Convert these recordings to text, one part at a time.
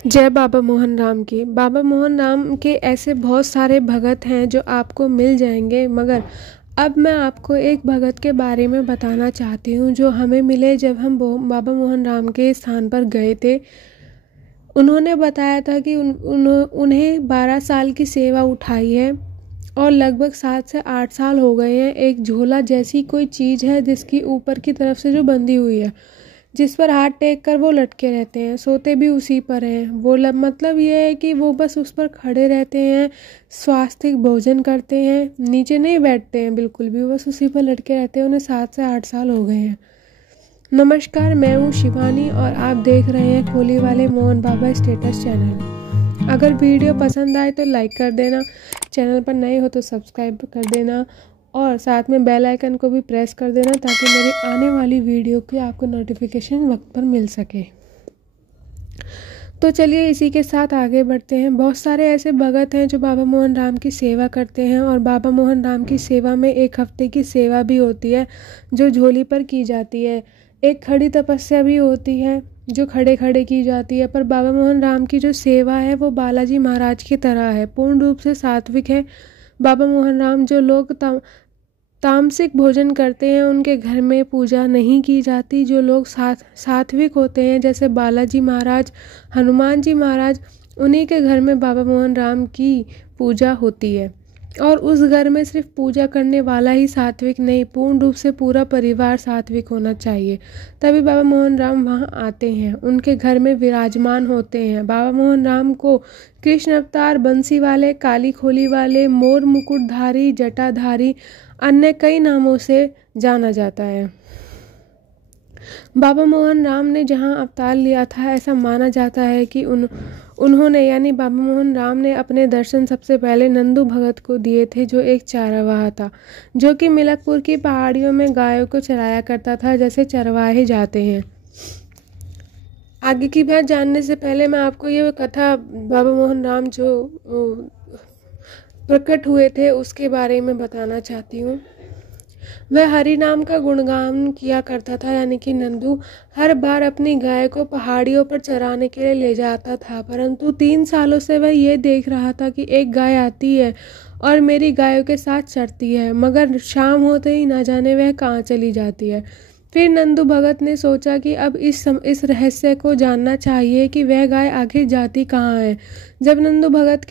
जय बाबा मोहन राम की। बाबा मोहन राम के ऐसे बहुत सारे भगत हैं जो आपको मिल जाएंगे, मगर अब मैं आपको एक भगत के बारे में बताना चाहती हूँ जो हमें मिले जब हम बाबा मोहन राम के स्थान पर गए थे। उन्होंने बताया था कि उन्हें 12 साल की सेवा उठाई है और लगभग 7 से 8 साल हो गए हैं। एक झोला जैसी कोई चीज़ है जिसकी ऊपर की तरफ से जो बंधी हुई है, जिस पर हाथ टेक कर वो लटके रहते हैं, सोते भी उसी पर हैं। वो मतलब ये है कि वो बस उस पर खड़े रहते हैं, स्वास्थ्य भोजन करते हैं, नीचे नहीं बैठते हैं बिल्कुल भी, बस उसी पर लटके रहते हैं। उन्हें 7 से 8 साल हो गए हैं। नमस्कार, मैं हूँ शिवानी और आप देख रहे हैं खोली वाले मोहन बाबा स्टेटस चैनल। अगर वीडियो पसंद आए तो लाइक कर देना, चैनल पर नए हो तो सब्सक्राइब कर देना और साथ में बेल आइकन को भी प्रेस कर देना ताकि मेरी आने वाली वीडियो की आपको नोटिफिकेशन वक्त पर मिल सके। तो चलिए इसी के साथ आगे बढ़ते हैं। बहुत सारे ऐसे भगत हैं जो बाबा मोहन राम की सेवा करते हैं और बाबा मोहन राम की सेवा में एक हफ्ते की सेवा भी होती है जो झोली पर की जाती है। एक खड़ी तपस्या भी होती है जो खड़े खड़े की जाती है। पर बाबा मोहन राम की जो सेवा है वो बालाजी महाराज की तरह है, पूर्ण रूप से सात्विक है। बाबा मोहन राम जो लोग तामसिक भोजन करते हैं उनके घर में पूजा नहीं की जाती। जो लोग सात्विक होते हैं जैसे बालाजी महाराज, हनुमान जी महाराज, उन्हीं के घर में बाबा मोहन राम की पूजा होती है। और उस घर में सिर्फ पूजा करने वाला ही सात्विक नहीं, पूर्ण रूप से पूरा परिवार सात्विक होना चाहिए, तभी बाबा मोहन राम वहाँ आते हैं, उनके घर में विराजमान होते हैं। बाबा मोहन राम को कृष्ण अवतार, बंसी वाले, काली खोली वाले, मोर मुकुटधारी, जटाधारी, अन्य कई नामों से जाना जाता है। बाबा मोहन राम ने जहाँ अवतार लिया था, ऐसा माना जाता है कि उन्होंने यानी बाबा मोहन राम ने अपने दर्शन सबसे पहले नंदू भगत को दिए थे, जो एक चरवाहा था, जो कि मिलकपुर की पहाड़ियों में गायों को चराया करता था जैसे चरवाहे जाते हैं। आगे की बात जानने से पहले मैं आपको ये कथा बाबा मोहन राम जो प्रकट हुए थे उसके बारे में बताना चाहती हूँ। वह हरि नाम का गुणगान किया करता था, यानी कि नंदू हर बार अपनी गाय को पहाड़ियों पर चराने के लिए ले जाता था। परंतु 3 सालों से वह ये देख रहा था कि एक गाय आती है और मेरी गायों के साथ चरती है, मगर शाम होते ही ना जाने वह कहाँ चली जाती है। फिर नंदू भगत ने सोचा कि अब इस रहस्य को जानना चाहिए कि वह गाय आखिर जाती कहाँ है। जब नंदू भगत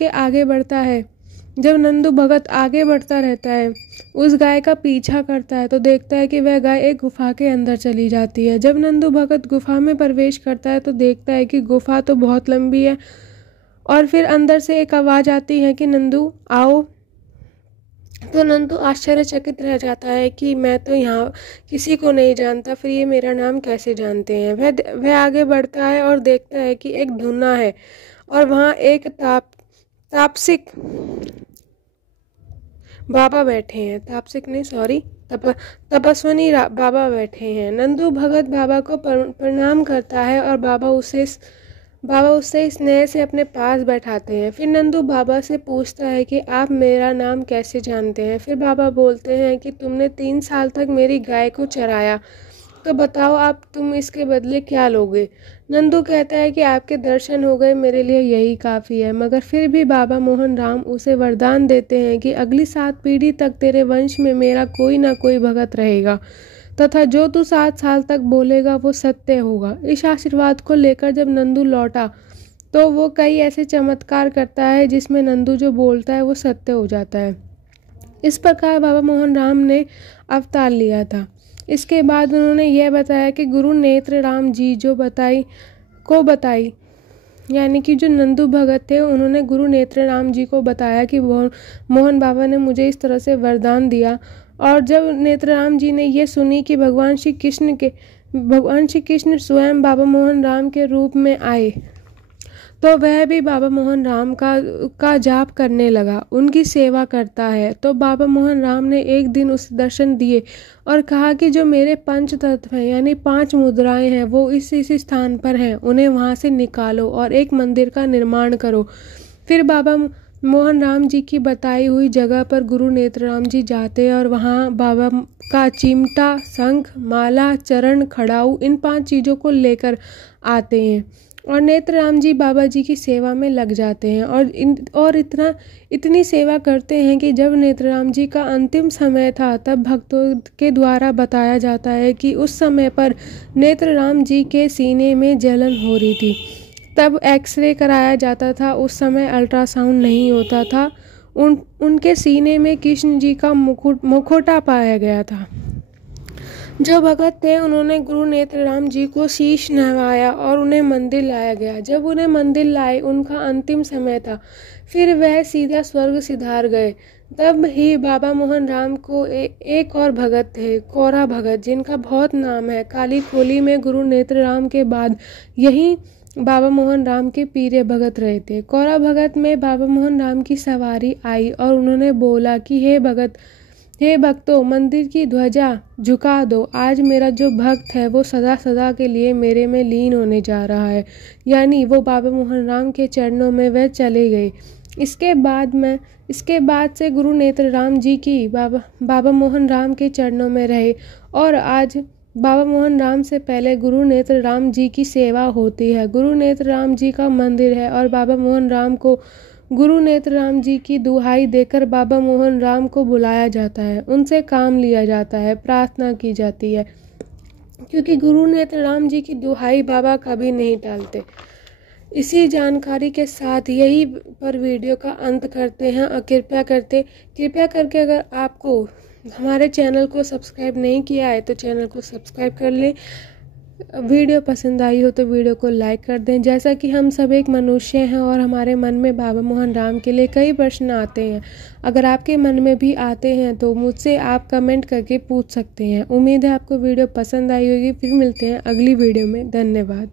आगे बढ़ता रहता है, उस गाय का पीछा करता है तो देखता है कि वह गाय एक गुफा के अंदर चली जाती है। जब नंदू भगत गुफा में प्रवेश करता है तो देखता है कि गुफा तो बहुत लंबी है और फिर अंदर से एक आवाज़ आती है कि नंदू आओ। तो नंदू आश्चर्यचकित रह जाता है कि मैं तो यहाँ किसी को नहीं जानता, फिर ये मेरा नाम कैसे जानते हैं। वह आगे बढ़ता है और देखता है कि एक धुना है और वहाँ एक तापसिक बाबा बैठे हैं, तपस्विनी बाबा बैठे हैं। नंदू भगत बाबा को प्रणाम करता है और बाबा उससे स्नेह से अपने पास बैठाते हैं। फिर नंदू बाबा से पूछता है कि आप मेरा नाम कैसे जानते हैं। फिर बाबा बोलते हैं कि तुमने 3 साल तक मेरी गाय को चराया, तो बताओ आप तुम इसके बदले क्या लोगे। नंदू कहता है कि आपके दर्शन हो गए, मेरे लिए यही काफ़ी है। मगर फिर भी बाबा मोहन राम उसे वरदान देते हैं कि अगली 7 पीढ़ी तक तेरे वंश में मेरा कोई ना कोई भगत रहेगा तथा जो तू 7 साल तक बोलेगा वो सत्य होगा। इस आशीर्वाद को लेकर जब नंदू लौटा तो वो कई ऐसे चमत्कार करता है जिसमें नंदू जो बोलता है वो सत्य हो जाता है। इस प्रकार बाबा मोहन राम ने अवतार लिया था। इसके बाद उन्होंने यह बताया कि गुरु नेत्र राम जी जो बताई, यानी कि जो नंदू भगत थे उन्होंने गुरु नेत्र राम जी को बताया कि मोहन बाबा ने मुझे इस तरह से वरदान दिया। और जब नेत्रराम जी ने ये सुनी कि भगवान श्री कृष्ण स्वयं बाबा मोहन राम के रूप में आए, तो वह भी बाबा मोहन राम का जाप करने लगा, उनकी सेवा करता है। तो बाबा मोहन राम ने एक दिन उसे दर्शन दिए और कहा कि जो मेरे 5 तत्व हैं, यानी 5 मुद्राएं हैं, वो इस स्थान पर हैं, उन्हें वहाँ से निकालो और एक मंदिर का निर्माण करो। फिर बाबा मोहन राम जी की बताई हुई जगह पर गुरु नेत्रराम जी जाते हैं और वहाँ बाबा का चिमटा, शंख, माला, चरण, खड़ाऊ, इन 5 चीज़ों को लेकर आते हैं और नेत्रराम जी बाबा जी की सेवा में लग जाते हैं और इतनी सेवा करते हैं कि जब नेत्रराम जी का अंतिम समय था तब भक्तों के द्वारा बताया जाता है कि उस समय पर नेत्रराम जी के सीने में जलन हो रही थी। तब एक्सरे कराया जाता था, उस समय अल्ट्रासाउंड नहीं होता था। उनके सीने में कृष्ण जी का मुखौटा पाया गया था। जो भगत थे उन्होंने गुरु नेत्रराम जी को शीश नहवाया और उन्हें मंदिर लाया गया। जब उन्हें मंदिर लाए, उनका अंतिम समय था, फिर वह सीधा स्वर्ग सिधार गए। तब ही बाबा मोहन राम को एक और भगत थे, कोरा भगत, जिनका बहुत नाम है। काली खोली में गुरु नेत्रराम के बाद यही बाबा मोहन राम के पीरे भगत रहे थे। कोरा भगत में बाबा मोहन राम की सवारी आई और उन्होंने बोला कि हे भक्तों, मंदिर की ध्वजा झुका दो। आज मेरा जो भक्त है वो सदा सदा के लिए मेरे में लीन होने जा रहा है। यानी वो बाबा मोहन राम के चरणों में वह चले गए। इसके बाद से गुरु नेत्रराम जी की बाबा मोहन राम के चरणों में रहे और आज बाबा मोहन राम से पहले गुरु नेत्रराम जी की सेवा होती है। गुरु नेत्रराम जी का मंदिर है और बाबा मोहन राम को गुरु नेत्रराम जी की दुहाई देकर बाबा मोहन राम को बुलाया जाता है, उनसे काम लिया जाता है, प्रार्थना की जाती है, क्योंकि गुरु नेत्रराम जी की दुहाई बाबा कभी नहीं टालते। इसी जानकारी के साथ यही पर वीडियो का अंत करते हैं और कृपया करके अगर आपको हमारे चैनल को सब्सक्राइब नहीं किया है तो चैनल को सब्सक्राइब कर लें। वीडियो पसंद आई हो तो वीडियो को लाइक कर दें। जैसा कि हम सब एक मनुष्य हैं और हमारे मन में बाबा मोहन राम के लिए कई प्रश्न आते हैं, अगर आपके मन में भी आते हैं तो मुझसे आप कमेंट करके पूछ सकते हैं। उम्मीद है आपको वीडियो पसंद आई होगी। फिर मिलते हैं अगली वीडियो में। धन्यवाद।